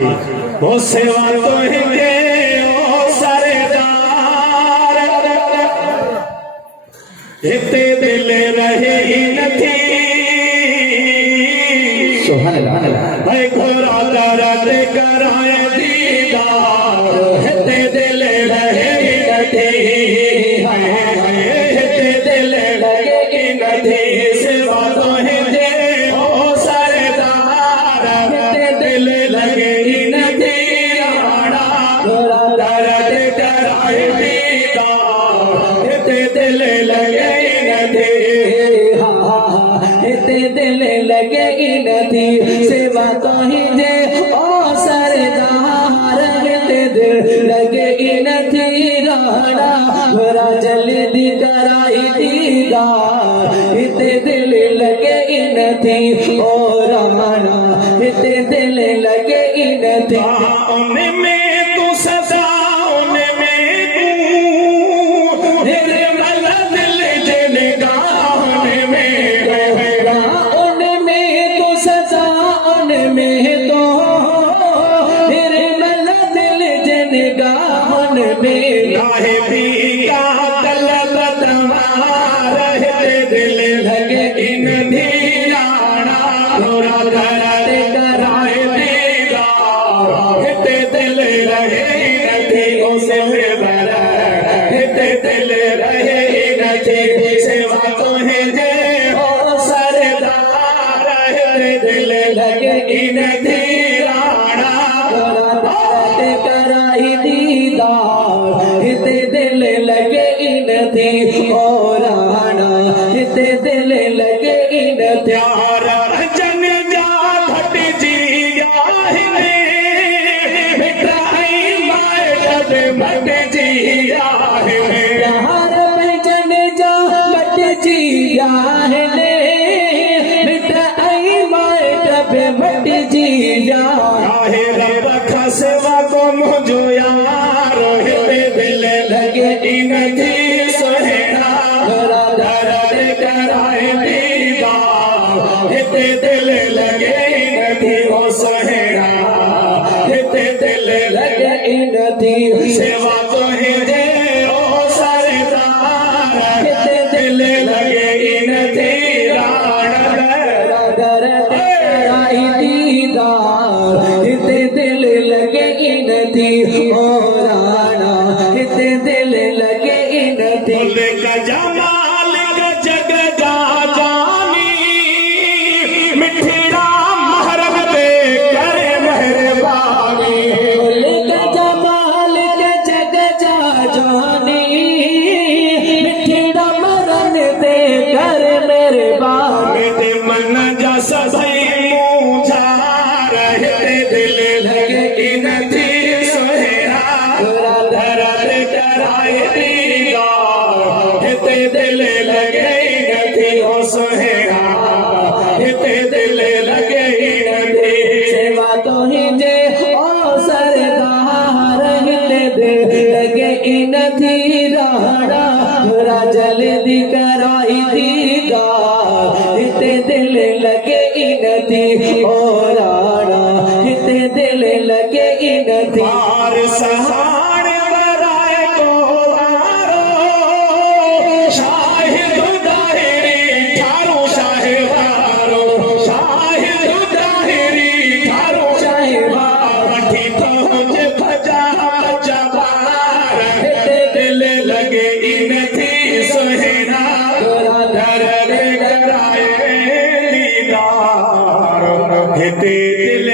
वो सेवा तो हिंदे ओ सरदार इते दिल रहे ही नथी सुभान अल्लाह भाई घोरा दर्द कराए दीदार इते दिल रहे ही नथी इते दिल रहे ही नथी सेवा तो हिंदे ओ सरदार इते दिल लगे ही नथी दर्द कराए दीदार इते दिल लगे ही नथी इते दिल लगे नथी सेवा तो ही जे ओ सरदार इते दिल लगे नथी राणा घोरा जल्दी कराई दीदार इते दिल लगे नथी ओ राणा इते दिल लगे नथी उनमें तू सदा उनमें तू तेरे वाला दिल जलगा उनमें उनमें तो सजा उनमें तो तेरे वाला दिल जलगा उनमें काहे भी का तलब तुम्हारा दिल लगे इन धीराना घोरा दर्द कराए दीदार हिते दिल रहे नथी उसे बेरा हिते दिल रहे नथी सेवा तो है जे ओ सरदार हिते दिल लगे इन धीराना कराई दीदार इते दिल लगे नथी ओ राणा इते दिल लगे नथी प्यार जन जा घट जी जाहिने मिठाई माए जब मट जी आहिने प्यार में जन जा मट जी जाहने मिठाई माए जब मट जी जा काहे रब खसवा को मुझो यार हिते दिल लगे इन जी सोहेना घोरा दर्द कराए दीदार हिते दिल लगे इन जी ओ सोहेना हिते दिल लगे नथी सेवा तो है जे ओ सरदार हिते दिल लगे इन धीराना दर्द कराई दीदार इते दिल लगे नथी ओ राणा इते दिल लगे नथी बोल का जमाल का जग जा जानी मिठड़ा महरम दे करे मेहरबानी बोल का जमाल का जग जा जानी मिठड़ा मरन दे कर मेरे बाप मेरे मन जा सभई मुझा रहते दिल लगे इन थी सोहेरा दर्द कराए दीदार हिते दिल लगे इन थी ओ सोहेरा हिते दिल लगे इन थी सेवा तो ही जे ओ सरदार हिते दिल लगे नथी राणा घोरा जल्दी कराई दीदार हिते दिल लगे नथी ओ राणा हिते दिल लगे नथी पार सहार बराए को वारो शाहिद दाहिरी ठारो शाहिवारो शाहिद दाहिरी ठारो शाहिवारो मठी तोज भजा जबार हिते दिल लगे इन थी सोहेना घोरा दर्द कराए दीदार हिते दिल